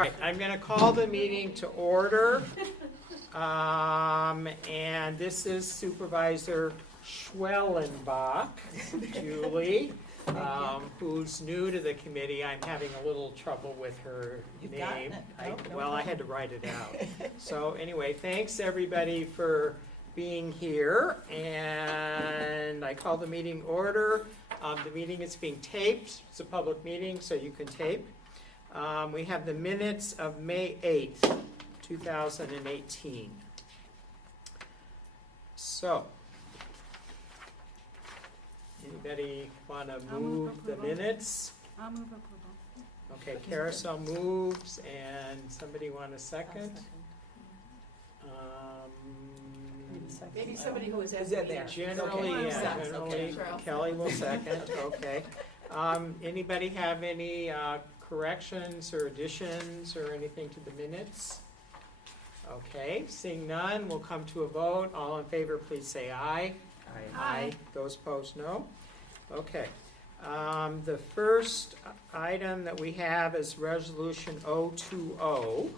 All right, I'm going to call the meeting to order. And this is Supervisor Schwellenbach, Julie, who's new to the committee. I'm having a little trouble with her name. I had to write it out. So anyway, thanks everybody for being here. And I call the meeting order. The meeting is being taped. It's a public meeting, so you can tape. We have the minutes of May 8th, 2018. So, anybody want to move the minutes? I'll move approval. Okay, Carousel moves, and somebody want a second? Maybe somebody who was Is that there? Generally, Okay. yeah, Okay. generally, Kelly will second, okay. Anybody have any corrections or additions or anything to the minutes? Okay, seeing none, we'll come to a vote. All in favor, please say aye. Aye. Those opposed, no. Okay. The first item that we have is Resolution 020,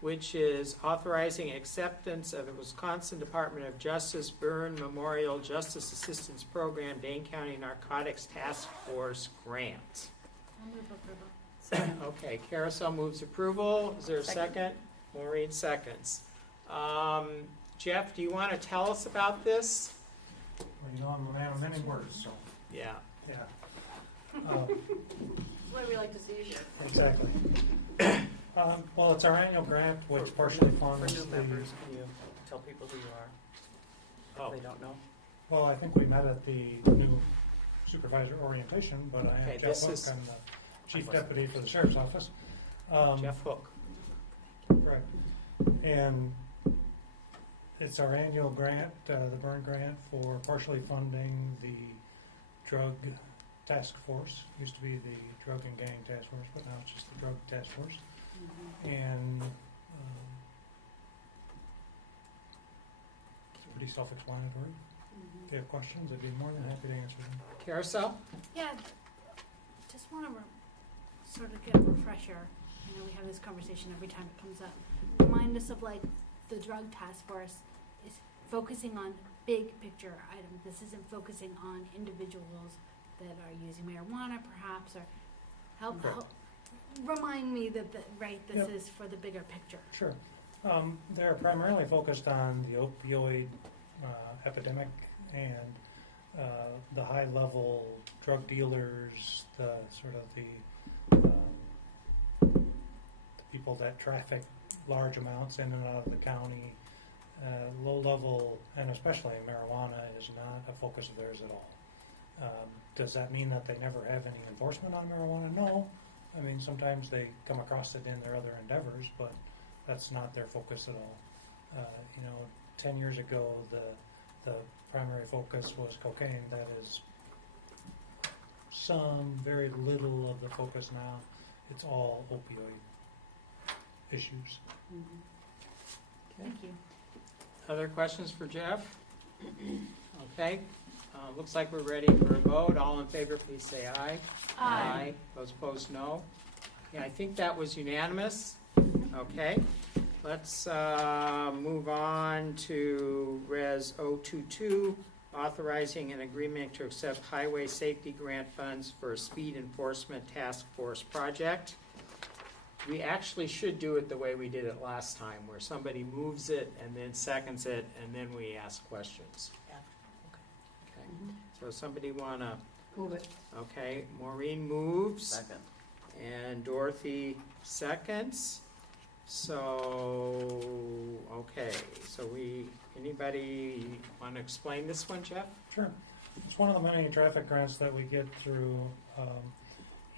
which is authorizing acceptance of the Wisconsin Department of Justice Byrne Memorial Justice Assistance Program Dane County Narcotics Task Force Grant. I'll move approval. Okay, Carousel moves approval. Is there a second? Maureen seconds. Jeff, do you want to tell us about this? Well, you know, I'm a man of many words, so, Yeah. yeah. That's what we like to see here. Exactly. Well, it's our annual grant, which partially funds For new the, members, can you tell people who you are? If they don't know. well, I think we met at the new supervisor orientation, but I Okay, am Jeff this Hook, is- I'm the chief deputy for the sheriff's office. Jeff Hook. Right. And it's our annual grant, the Byrne grant, for partially funding the drug task force. Used to be the drug and gang task force, but now it's just the drug task force. And it's pretty self-explanatory. If you have questions, I'd be more than happy to answer them. Carousel? Yeah, just want to sort of get a refresher. I know we have this conversation every time it comes up. Remind us of like the drug task force is focusing on big picture items. This isn't focusing on individuals that are using marijuana perhaps, or help remind me that this Yep. is for the bigger picture. Sure. They're primarily focused on the opioid epidemic and the high-level drug dealers, the sort of the people that traffic large amounts in and out of the county. Low-level, and especially marijuana, is not a focus of theirs at all. Does that mean that they never have any enforcement on marijuana? No. I mean, sometimes they come across it in their other endeavors, but that's not their focus at all. 10 years ago, the primary focus was cocaine. That is very little of the focus now. It's all opioid issues. Thank you. Other questions for Jeff? Okay. Looks like we're ready for a vote. All in favor, please say aye. Those opposed, no. Yeah, I think that was unanimous. Okay. Let's move on to Res 022, authorizing an agreement to accept highway safety grant funds for a speed enforcement task force project. We actually should do it the way we did it last time, where somebody moves it and then seconds it, and then we ask questions. Okay. So somebody want to, Move it. okay, Maureen moves. Second. And Dorothy seconds. So, okay, so anybody want to explain this one, Jeff? Sure. It's one of the many traffic grants that we get through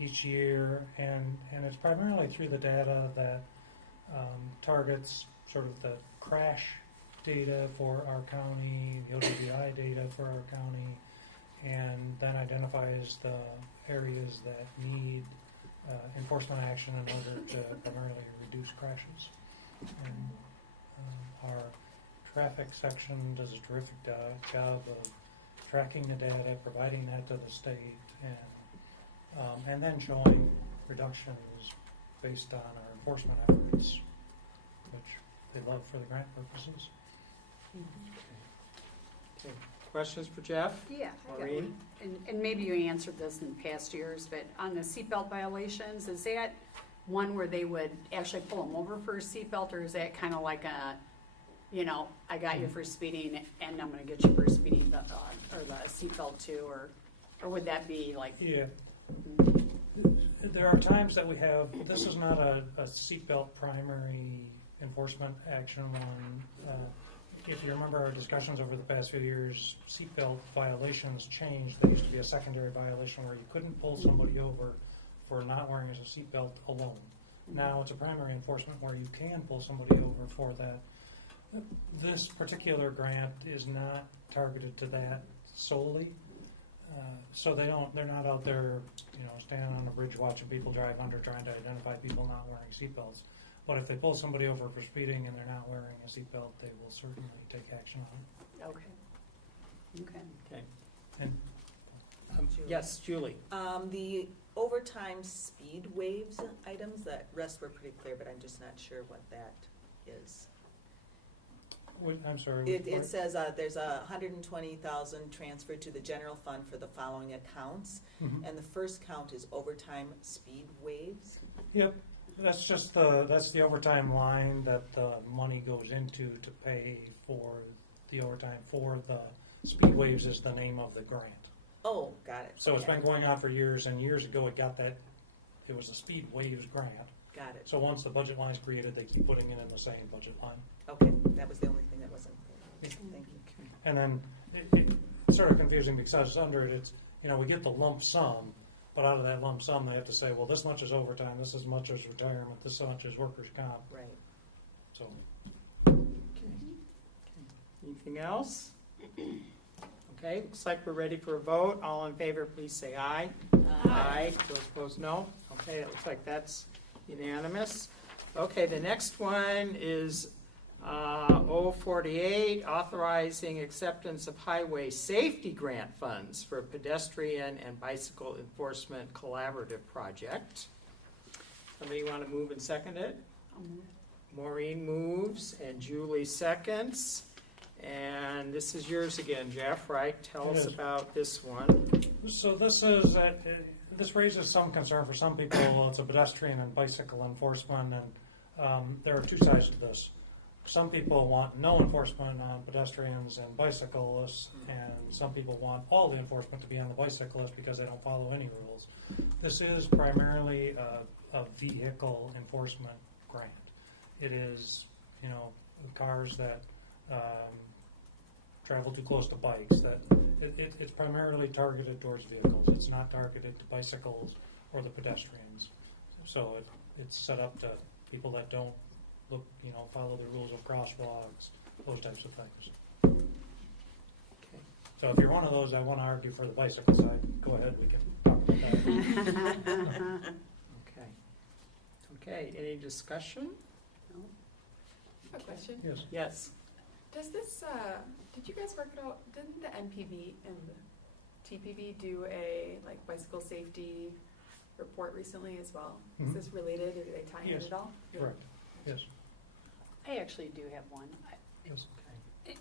each year, and it's primarily through the data that targets sort of the crash data for our county, the ODDI data for our county, and then identifies the areas that need enforcement action in order to primarily reduce crashes. And our traffic section does a terrific job of tracking the data, providing that to the state, and then showing reductions based on our enforcement efforts, which they love for the grant purposes. Okay. Questions for Jeff? Yeah, I got Maureen? one. And maybe you answered this in past years, but on the seatbelt violations, is that one where they would actually pull them over for a seatbelt, or is that kind of like a, you know, I got you for speeding and I'm gonna get you for speeding, or the seatbelt too, or would that be like? Yeah. There are times that we have, this is not a seatbelt primary enforcement action one. If you remember our discussions over the past few years, seatbelt violations changed. There used to be a secondary violation where you couldn't pull somebody over for not wearing a seatbelt alone. Now it's a primary enforcement where you can pull somebody over for that. This particular grant is not targeted to that solely. So they're not out there, you know, standing on a bridge watching people drive under trying to identify people not wearing seatbelts. But if they pull somebody over for speeding and they're not wearing a seatbelt, they will certainly take action on it. Okay. Okay. Okay. And Yes, Julie? The overtime speed waves items, that rest were pretty clear, but I'm just not sure what that is. I'm sorry. It says there's 120,000 transferred to the general fund for the following accounts, and the first count is overtime speed waves. Yep, that's just that's the overtime line that the money goes into to pay for the overtime for the speed waves is the name of the grant. Oh, got it. So it's Okay. been going on for years, and years ago it got that, it was a speed waves grant. Got it. So once the budget line's created, they keep putting it in the same budget line. Okay, that was the only thing that wasn't clear. Thank you. And then it's sort of confusing because under it, it's, you know, we get the lump sum, but out of that lump sum, they have to say, well, this much is overtime, this is much is retirement, this much is workers' comp. Right. So Anything else? Okay, looks like we're ready for a vote. All in favor, please say aye. Aye. Those opposed, no. Okay, it looks like that's unanimous. Okay, the next one is 048, authorizing acceptance of highway safety grant funds for pedestrian and bicycle enforcement collaborative project. Somebody want to move and second it? Maureen moves and Julie seconds. And this is yours again, Jeff, right? Tell It us is. about this one. So this is, this raises some concern for some people. Well, it's a pedestrian and bicycle enforcement, and there are two sides to this. Some people want no enforcement on pedestrians and bicyclists, and some people want all the enforcement to be on the bicyclists because they don't follow any rules. This is primarily a vehicle enforcement grant. It is, you know, cars that travel too close to bikes. That it's primarily targeted towards vehicles. It's not targeted to bicycles or the pedestrians. So it's set up to people that don't look, you know, follow the rules of crosswalks, those types of things. Okay. So if you're one of those, I want to argue for the bicycle side. Go ahead, we can talk about that. Okay. Okay, any discussion? A question. Yes. Yes. Does this, did you guys work it out? Didn't the NPV and the TPV do a like bicycle safety report recently as well? Mhm. Is this related? Or do they tie in Yes. at all? Correct. Yes. I actually do have one. Yes.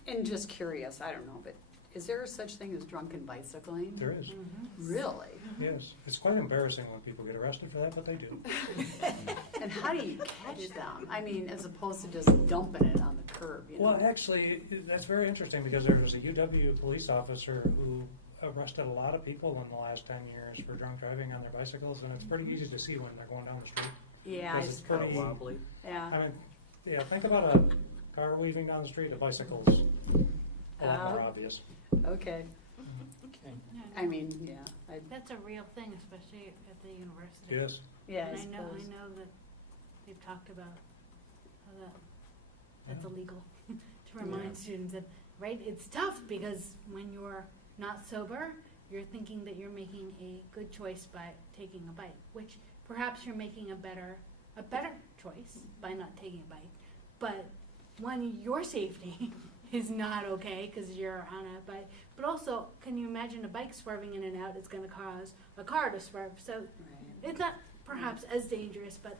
And just curious, I don't know, but is there such thing as drunken bicycling? There is. Really? Yes. It's quite embarrassing when people get arrested for that, but they do. And how do you catch them? I mean, as opposed to just dumping it on the curb, you know? Well, actually, that's very interesting because there was a UW police officer who arrested a lot of people in the last 10 years for drunk driving on their bicycles, and it's pretty easy to see when they're going down the street. Yeah, Because it's pretty wobbly. yeah. I mean, yeah, think about a car weaving down the street, a bicycle's a lot more obvious. Okay. Okay. I mean, yeah. That's a real thing, especially at the university. Yes. Yeah, And I I know suppose. that they've talked about how that's illegal to remind students that, right? It's tough because when you're not sober, you're thinking that you're making a good choice by taking a bike, which perhaps you're making a better choice by not taking a bike. But when your safety is not okay because you're on a bike, but also, can you imagine a bike swerving in and out? It's going to cause a car to swerve. So Right. it's not perhaps as dangerous, but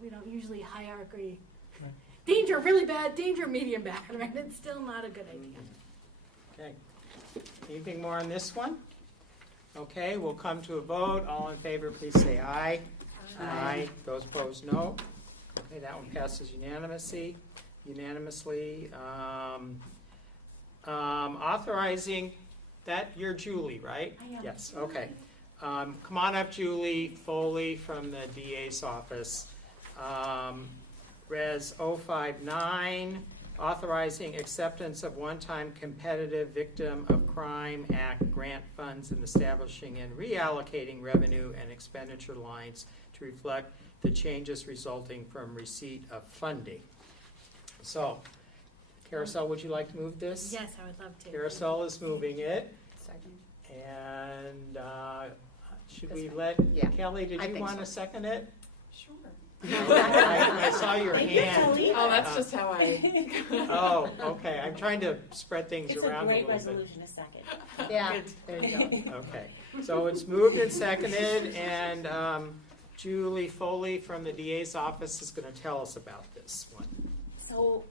we don't usually hierarchy. Right. Danger, really bad, danger, medium bad, right? It's still not a good idea. Okay. Anything more on this one? Okay, we'll come to a vote. All in favor, please say aye. Aye. Those opposed, no. Okay, that one passes unanimously. Authorizing, that, you're Julie, right? I am. Yes, okay. Come on up, Julie Foley from the DA's office. Res 059, authorizing acceptance of one-time competitive Victim of Crime Act grant funds and establishing and reallocating revenue and expenditure lines to reflect the changes resulting from receipt of funding. So, Carousel, would you like to move this? Yes, I would love to. Carousel is moving it, Second. and should we This let, Yeah. Kelly, did I you think want to so. second it? Sure. I saw your Thank you, hand. Kelly. Oh, that's just how I. Oh, okay, I'm trying to spread things It's a around a great little bit. resolution, a second. Yeah, there you go. Okay, so it's moved and seconded, and Julie Foley from the DA's office is going to tell us about this one. So,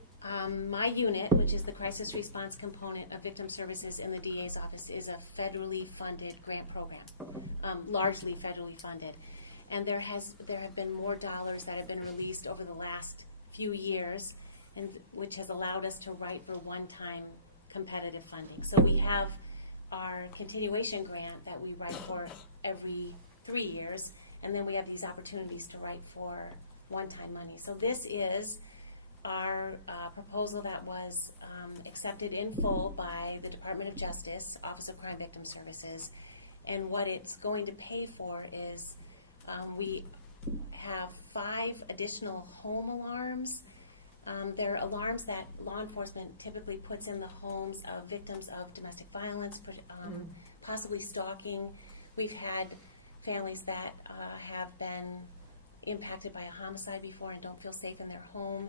my unit, which is the crisis response component of victim services in the DA's office, is a federally funded grant program, largely federally funded. And there have been more dollars that have been released over the last few years, and which has allowed us to write for one-time competitive funding. So we have our continuation grant that we write for every 3 years, and then we have these opportunities to write for one-time money. So this is our proposal that was accepted in full by the Department of Justice, Office of Crime Victim Services, and what it's going to pay for is we have 5 additional home alarms. They're alarms that law enforcement typically puts in the homes of victims of domestic violence, possibly stalking. We've had families that have been impacted by a homicide before and don't feel safe in their home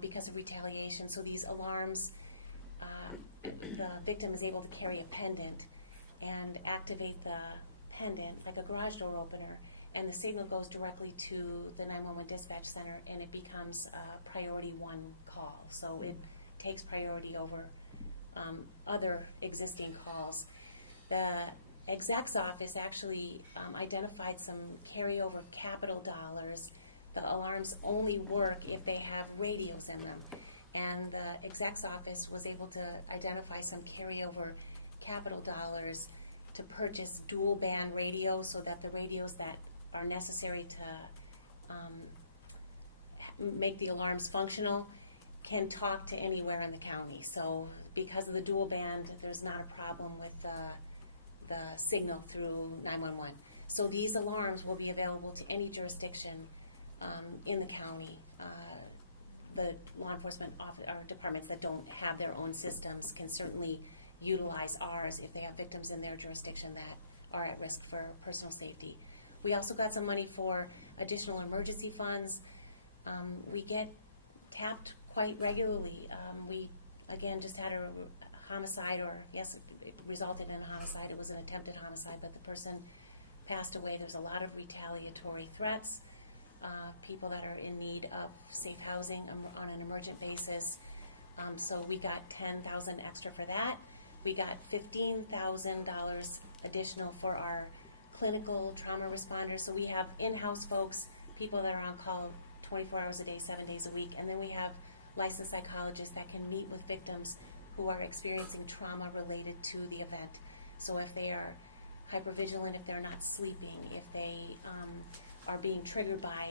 because of retaliation. So these alarms, the victim is able to carry a pendant and activate the pendant like a garage door opener, and the signal goes directly to the 911 dispatch center, and it becomes a priority 1 call. So it takes priority over other existing calls. The exec's office actually identified some carryover capital dollars. The alarms only work if they have radios in them. And the exec's office was able to identify some carryover capital dollars to purchase dual band radios, so that the radios that are necessary to make the alarms functional can talk to anywhere in the county. So because of the dual band, there's not a problem with the signal through 911. So these alarms will be available to any jurisdiction in the county. The law enforcement or departments that don't have their own systems can certainly utilize ours if they have victims in their jurisdiction that are at risk for personal safety. We also got some money for additional emergency funds. We get tapped quite regularly. We, again, just had a homicide, or yes, it resulted in a homicide. It was an attempted homicide, but the person passed away. There's a lot of retaliatory threats, people that are in need of safe housing on an emergent basis. So we got $10,000 extra for that. We got $15,000 additional for our clinical trauma responders. So we have in-house folks, people that are on call 24 hours a day, 7 days a week, and then we have licensed psychologists that can meet with victims who are experiencing trauma related to the event. So if they are hypervigilant, if they're not sleeping, if they are being triggered by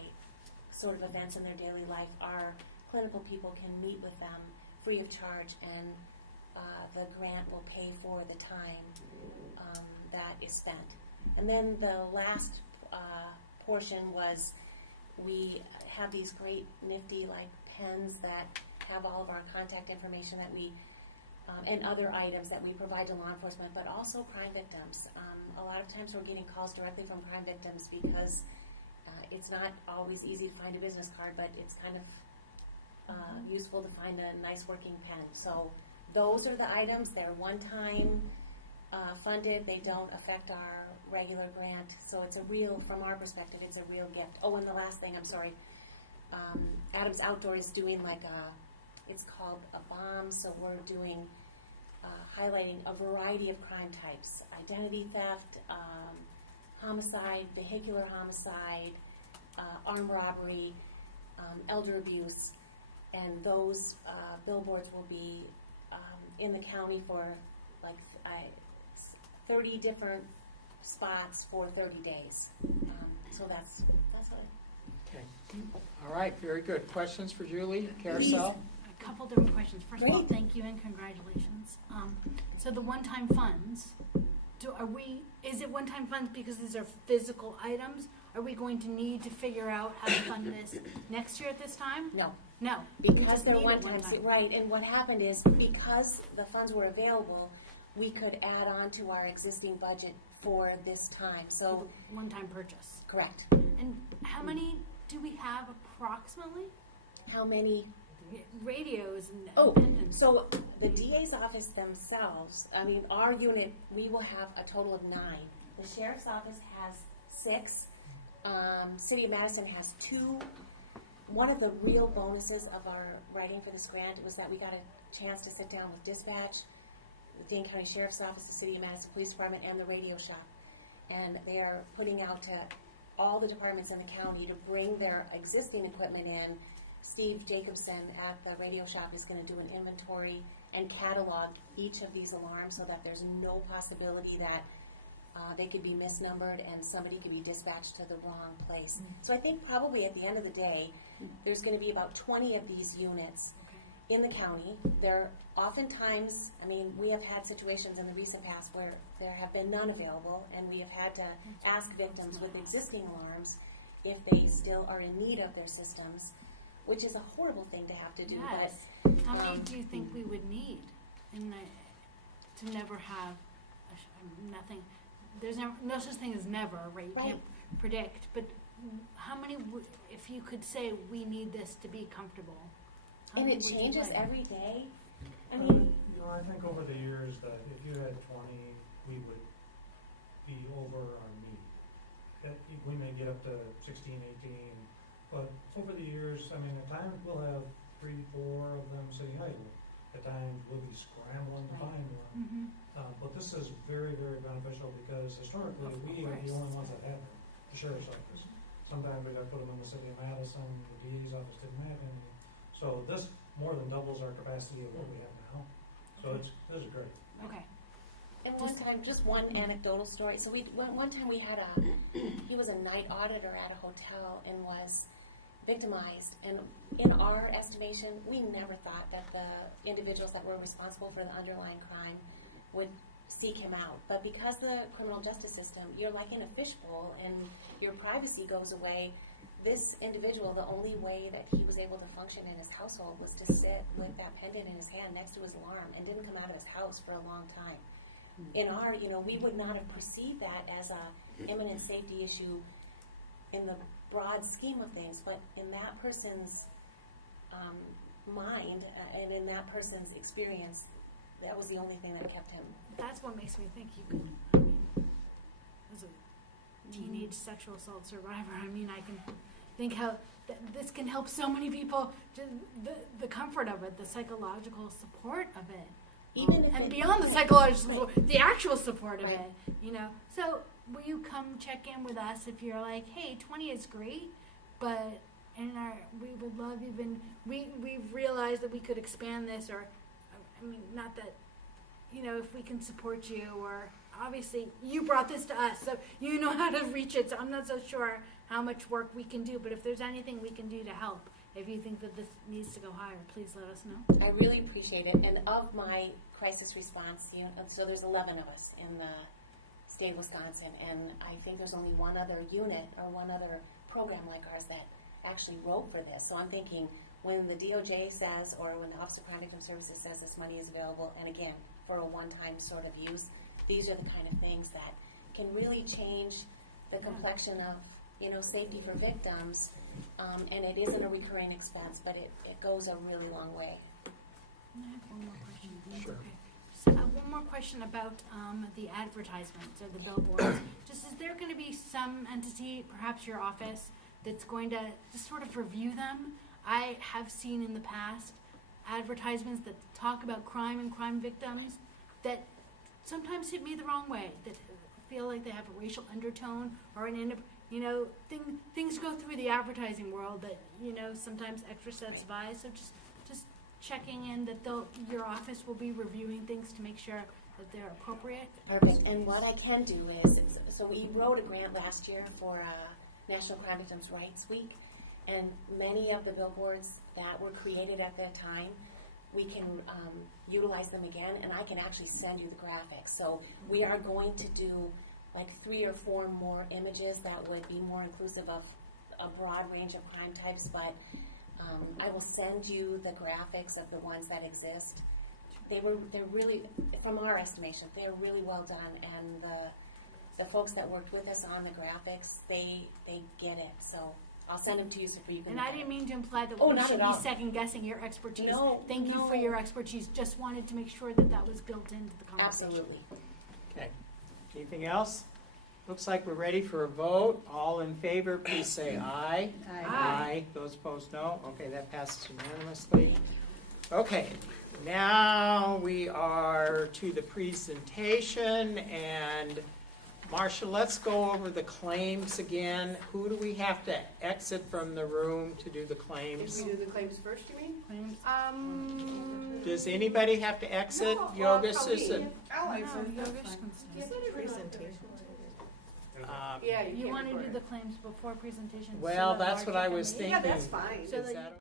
sort of events in their daily life, our clinical people can meet with them free of charge, and the grant will pay for the time that is spent. And then the last portion was, we have these great nifty like pens that have all of our contact information that we and other items that we provide to law enforcement, but also crime victims. A lot of times we're getting calls directly from crime victims because it's not always easy to find a business card, but it's kind of useful to find a nice working pen. So those are the items. They're one-time funded. They don't affect our regular grant. So it's a real, from our perspective, it's a real gift. Oh, and the last thing, I'm sorry, Adams Outdoor is doing it's called a bomb, so we're doing, highlighting a variety of crime types: identity theft, homicide, vehicular homicide, armed robbery, elder abuse, and those billboards will be in the county for 30 different spots for 30 days. So that's what. Okay. All right, very good. Questions for Julie? Carousel? A couple different questions. First of all, Great. thank you and congratulations. So the one-time funds, is it one-time funds because these are physical items? Are we going to need to figure out how to fund this next year at this time? No, No. because they're need it one time, right, and what happened is, because the funds were available, we could add on to our existing budget for this time, so, One-time purchase. correct. And how many do we have approximately? How many? Radios and Oh, pendants. so the DA's office themselves, I mean, our unit, we will have a total of 9. The sheriff's office has 6. City of Madison has 2. One of the real bonuses of our writing for this grant was that we got a chance to sit down with dispatch, the Dane County Sheriff's Office, the City of Madison Police Department, and the radio shop. And they're putting out to all the departments in the county to bring their existing equipment in. Steve Jacobson at the radio shop is going to do an inventory and catalog each of these alarms so that there's no possibility that they could be misnumbered and somebody could be dispatched to the wrong place. So I think probably at the end of the day, there's going to be about 20 of these units in the county. They're oftentimes, I mean, we have had situations in the recent past where there have been none available, and we have had to ask victims with existing alarms if they still are in need of their systems, which is a horrible thing to have to do. Yes. How many do you think we would need to never have nothing? There's no such thing as never, right? You can't predict. But how many, if you could say we need this to be comfortable? And it changes every day. I mean, I think over the years that if you had 20, we would be over our need. We may get up to 16, 18, but over the years, I mean, at times we'll have 3, 4 of them sitting idle. At times we'll be scrambling to find one. Mm-hmm. But this is very, very beneficial because historically we are the only ones that have them, the sheriff's office. Sometimes we got to put them in the city of Madison, the DA's office didn't have any. So this more than doubles our capacity of what we have now. So this is great. Okay. and one time, just one anecdotal story. So one time we had he was a night auditor at a hotel and was victimized. And in our estimation, we never thought that the individuals that were responsible for the underlying crime would seek him out. But because the criminal justice system, you're like in a fishbowl and your privacy goes away, this individual, the only way that he was able to function in his household was to sit with that pendant in his hand next to his alarm and didn't come out of his house for a long time. In our, we would not have perceived that as a imminent safety issue in the broad scheme of things, but in that person's mind and in that person's experience, that was the only thing that kept him. That's what makes me think you could, I mean, as a teenage sexual assault survivor, I mean, I can think how this can help so many people, just the comfort of it, the psychological support of it. Even if and it- beyond the psychological Right. support, the actual support of Right. it, So will you come check in with us if you're like, hey, 20 is great, but we would love we've realized that we could expand this, or, I mean, not that, if we can support you, or obviously you brought this to us, so you know how to reach it, so I'm not so sure how much work we can do, but if there's anything we can do to help, if you think that this needs to go higher, please let us know. I really appreciate it. And of my crisis response, so there's 11 of us in the state of Wisconsin, and I think there's only one other unit or one other program like ours that actually wrote for this. So I'm thinking when the DOJ says, or when the Office of Crime Victim Services says this money is available, and again, for a one-time sort of use, these are the kind of things that can really change the complexion of, safety for victims, and it isn't a recurring expense, but it goes a really long way. I have one more question. That's Sure. okay. So, one more question about the advertisements or the billboards. Just is there going to be some entity, perhaps your office, that's going to just sort of review them. I have seen in the past advertisements that talk about crime and crime victims that sometimes hit me the wrong way, that feel like they have a racial undertone or things go through the advertising world that, sometimes extra sets of eyes. So just checking in that your office will be reviewing things to make sure that they're appropriate. Perfect. And what I can do is, so we wrote a grant last year for National Crime Victims' Rights Week, and many of the billboards that were created at that time, we can utilize them again, and I can actually send you the graphics. So we are going to do like 3 or 4 more images that would be more inclusive of a broad range of crime types, but I will send you the graphics of the ones that exist. They're really, from our estimation, they're really well done, and the folks that worked with us on the graphics, they get it. So I'll send them to you so you can. And I didn't mean to imply that Oh, we not should at all. be second guessing your expertise. No, Thank you for no. your expertise. Just wanted to make sure that was built into the conversation. Absolutely. Okay. Anything else? Looks like we're ready for a vote. All in favor, please say aye. Aye. Those opposed, no. Okay, that passes unanimously. Okay, now we are to the presentation, and Marcia, let's go over the claims again. Who do we have to exit from the room to do the claims? Did we do the claims first, you mean? Claims. Does anybody have to exit? No, Yoga, probably. Susan? I'll No, exit. yoga That's fine. is- Presentation. Yeah, You can't want to record do it. the claims before presentation? so Well, that that's what I larger was company- Yeah, thinking. that's fine. So Is that that